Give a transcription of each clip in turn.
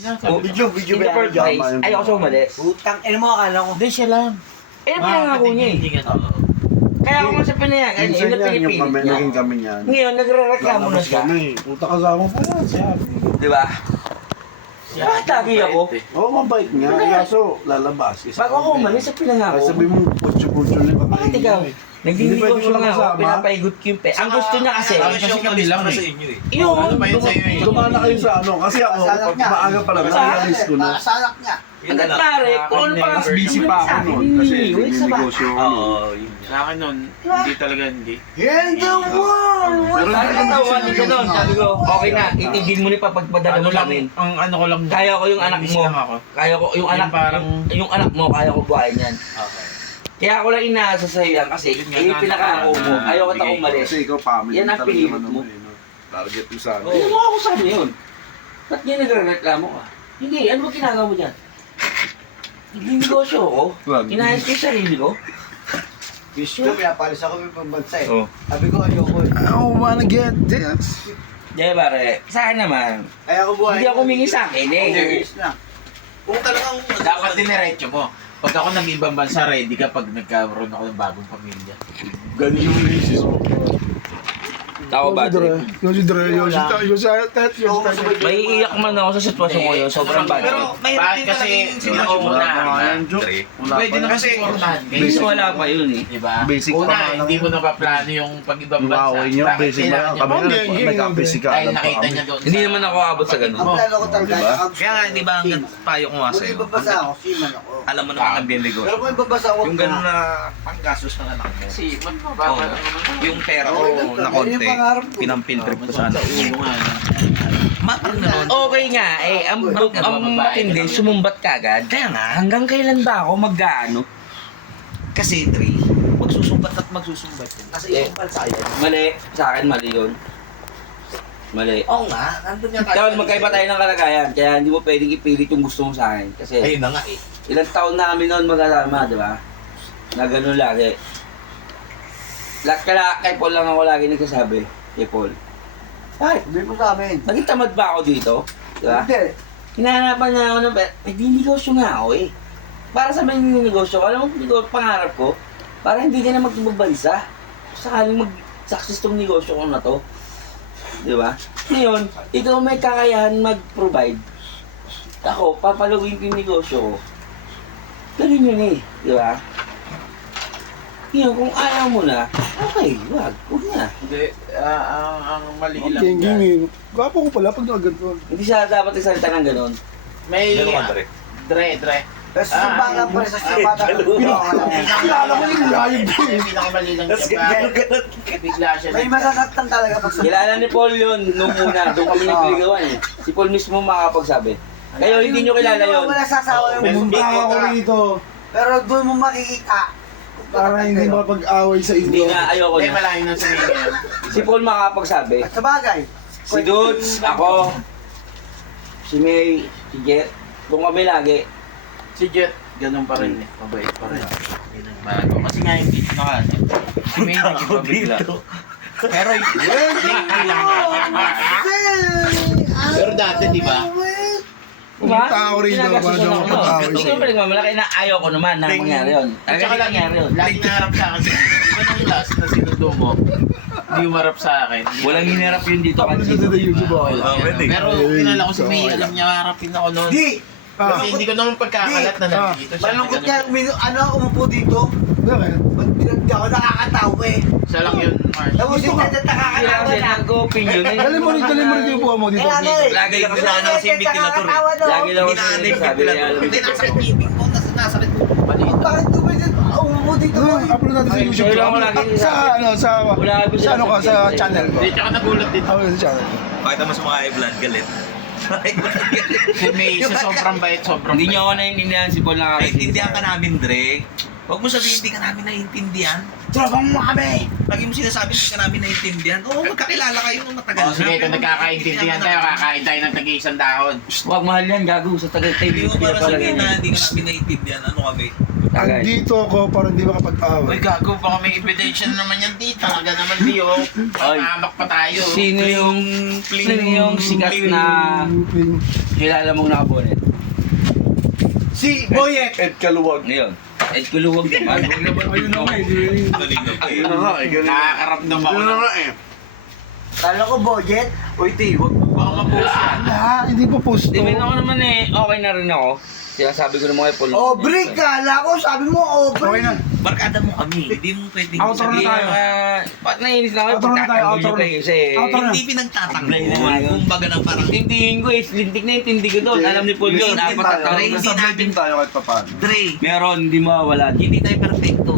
Video In the ba first yan? place, ayoko siya umalis. Utang, mo akala ko. Hindi siya lang. Eh, pinangako niya eh. Kaya ako nga sa pinayagan niya, Minsan yung yan, yung pinipilit kami, niya. naging kami niyan. Ngayon, nagre-reklamo na Lalabas siya. kami. Puta kasama pa yan, siya. Di ba? Bakit lagi ako? Oo, mabait nga. Kaso, lalabas. Bago ako umalis, sa pinangako. Ay, sabi mo, putyo-putyo na ba? Bakit ikaw? Nagdinegosyo nga ako, pinapaigot ko yung Ang gusto niya kasi, Kasi kami lang sa eh. inyo eh. yun, Ano ba yun sa'yo eh? Dumana kayo sa ano, kasi ako, pag maaga pa lang, nakayalis ko na. Nakasalak niya. hanggat maaari, kung ano pa nga Busy pa ako noon, kasi negosyo ako noon. Oo, yun. Sa akin nun, hindi talaga hindi. In the world! Pero Sabi hindi ko, tawagin ko nun. Sabi ko, okay na, itigil mo na ipapagpadala Ano mo lang, namin. ang ano ko lang. Kaya ko yung anak Inis mo. lang ako. Kaya ko, yung anak, yung anak mo, kaya ko buhayin yan. Okay. Kaya ako lang inaasa sa'yo yan kasi, Yun nga, yung pinakako mo, ayaw ko bigay. umalis. Kasi ikaw family. Yan ang talaga pinilit naman mo. eh, no? Target mo sa akin. Hindi mo ako sabi yun. Ba't niya nagre-reklamo ka? Hindi, ano ba ginagawa mo dyan? Nagninegosyo ako. Wag. Inayos ko yung sarili ko. Wish ko, pinapalis ako may pambansa eh. Oh. Sabi ko, ayoko eh. I wanna get this. Di pare, sa akin naman, Kaya ako buhay. hindi ako humingi sa akin eh. Serious na. Kung talagang... Dapat dinerecho mo. Pag ako nag-ibang bansa, ready ka pag nagkaroon ako ng bagong pamilya. Ganun yung basis mo. Ako ba? May iiyak man ako sa sitwasyon ko yun, sobrang bad. Pero mahirap Bakit din kasi talaga yung sinauna sitwasyon. Wala Pwede pa. na kasi supportahan kayo. Kasi wala pa yun eh. Diba? Basic pa Una, lang hindi yan. mo napaplano yung pag-ibang Yung bansa. away nyo, Bakit basic na kailangan lang. Kami niya? na, nagka-basic ka. Dahil nakita niya doon Hindi naman ako abot sa ganun. Ang plano ko talaga. Diba? Kaya nga, di ba, hanggang payo ko nga Kung sa'yo. ibabasa ako, siman ako. Alam mo naman ang binigos. Pero kung ibabasa ako, Yung gano'n na panggastos ng anak mo. Kasi, Oo. Yung pera ko na konti, pinampiltrip ko sa anak mo. Parang gano'n. Okay nga eh, ang matindi, sumumbat ka agad. Kaya nga, hanggang kailan ba ako mag-ano? Kasi, Dre, magsusumbat at magsusumbat yun. Kasi isang bansa yan. Mali, sa akin mali yun. Mali. Oo nga, nandun nga Ikaw, magkaiba tayo ng kalagayan, kaya hindi mo pwedeng ipilit yung gusto mo sa akin. Kasi Ayun na nga eh. ilang taon na kami noon magkasama, di ba? Na gano'n lagi. Kay Paul lang ako lagi nagsasabi. Kay Paul. Ay, Sabi mo sa amin. naging tamad ba ako dito? Di ba? Hindi. Hinahanapan niya ako ng nagninegosyo nga ako eh. Para sa mga ninegosyo ko, alam mo, pangarap ko, para hindi ka na magtubag bansa. Sakaling mag-success tong negosyo ko na to. Di ba? Ngayon, ikaw may kakayahan mag-provide. Ako, papalawin ko yung negosyo ko. Ganun yun eh. Di ba? Ngayon, kung ayaw mo na, okay, wag na. Hindi, ang mali Ang lang genging dyan. eh. Gwapo ko pala pag nakaganto. Hindi siya dapat isalita ng ganun. May, Gano'n ka, Dre. Dre. Tapos sumbangan pa rin sa sumbangan. Kilala ko yung layog ko eh. Yung pinakamali lang Tapos siya. gano'n. Bigla siya. May masasaktan talaga pag Kilala ni Paul yun nung una, doon kami nagligawan eh. Si Paul mismo makakapagsabi. Kayo, hindi nyo kilala yun. Wala sasawa yung Pumunta mundo. ako rito Pero doon mo makikita. para hindi mapag-away sa Hindi inyo. nga, ayoko May na. malayo na sabihin yan. Si Paul makakapagsabi. At sa bagay. Si Dudes, ako, si May, si Jet, doon kami lagi. Si Jet, ganun pa rin eh. Mabait pa rin. Bago. Kasi nga hindi siya naka. Si May nag-iba bigla. Pero hindi kailangan. Pero dati, di ba? Pumunta ako rito para Ginagastusan daw ako. mapag-away Hindi sa ko pinagmamalaki na ayaw ko naman na mangyari yun. At saka Talaga nangyari yun. lagi naharap sa akin. Iba nung last na sinundo mo, hindi umarap sa akin. Walang hinarap yun dito Tapos kasi. ito na YouTube ako. pwede. Pero kilala ko si May, alam niya harapin ako noon. Di! Kasi hindi ko naman pagkakalat na nandito siya. Malungkot niya, umupo dito. Bakit? Pag pinagdi ako, nakakatawa eh. Siya lang yun, Mars. Tapos yung Kaya nakakatawa kasi na. nag-opinion. Dali mo rin yung buha mo dito. Kaya nga eh. Lagi lang sa ano si ventilator eh. Lagi lang ako Hinaanay yung sinasabi. ventilator. Hindi, nasa ibig mo, nasa rin mo. Maliit. Bakit tumigil? Umupo dito Ano, boy. upload natin sa Ay, YouTube. sa'yo lang ako lagi Sa ano, sa Wala ka sa ano ko, sa channel ko. Hindi, tsaka nagulat din. Upload sa channel ko. Pakita mo sa mga i-vlog, galit. Si May, sa sobrang bait, sobrang Hindi bait. niyo ako naiintindihan si Paul na Naiintindihan ka namin, Dre. Huwag mo sabihin hindi ka namin naiintindihan. Tropang mo kami. Lagi mo sinasabi hindi ka namin naiintindihan. Oo, magkakilala kayo nung matagal O sige, kung nagkakaintindihan tayo, kakain tayo ng tag-iisang dahon. Huwag mahal yan, gago. Sa Tagaytay, Hindi mo Pilipinas para pa lang sabihin yan. na hindi ka namin naiintindihan. Ano kami? Tagay. Andito ako para hindi Uy, makapag-away. gago, baka may ebidensya na naman yan dito. Aga naman di, oh. Mahamak pa tayo. Sino yung sikat na kilala mong nakabonet? Si Boyet! Ed Kaluwag. Ngayon, Ed Kuluwag naman. Ayun na nga eh. Nakakaramdam ako. Ayun na nga eh. Kala ko Boyet. Uy, T, wag mo baka ma-post yan. Ah, hindi po post Di to. ba ako naman eh, okay na rin ako. Sinasabi ko na mga Paul. Aubrey, kala ko, sabi mo Aubrey. Okay na. Barkada mo kami. Hindi mo pwedeng Outro na sabihin. tayo. Ba't nainis na ako? Outro na tayo, Pagtatanggol outro nyo na. kayo kasi. Outro na. Hindi pinagtatanggol. Blay naman yun. Kumbaga na parang, Tindihin ko eh, lintik na yung tindi ko doon. Alam ni Paul yun. Hindi Dapat tayo. tatawag. Hindi Nasa natin- din tayo kahit papaano. Dre, Meron, hindi mawawala. hindi tayo perfecto.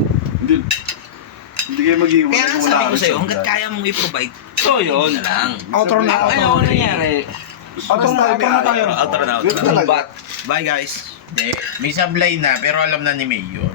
Hindi kayo mag-iwan. Kaya nga sabi ko sa'yo, hanggat kaya mong i-provide, So yun. na lang. Outro na. Ano ang nangyari? Outro na tayo. Outro na, outro Yun na. talaga. Bat. Bye guys. Hindi, may sablay na, pero alam na ni May yun.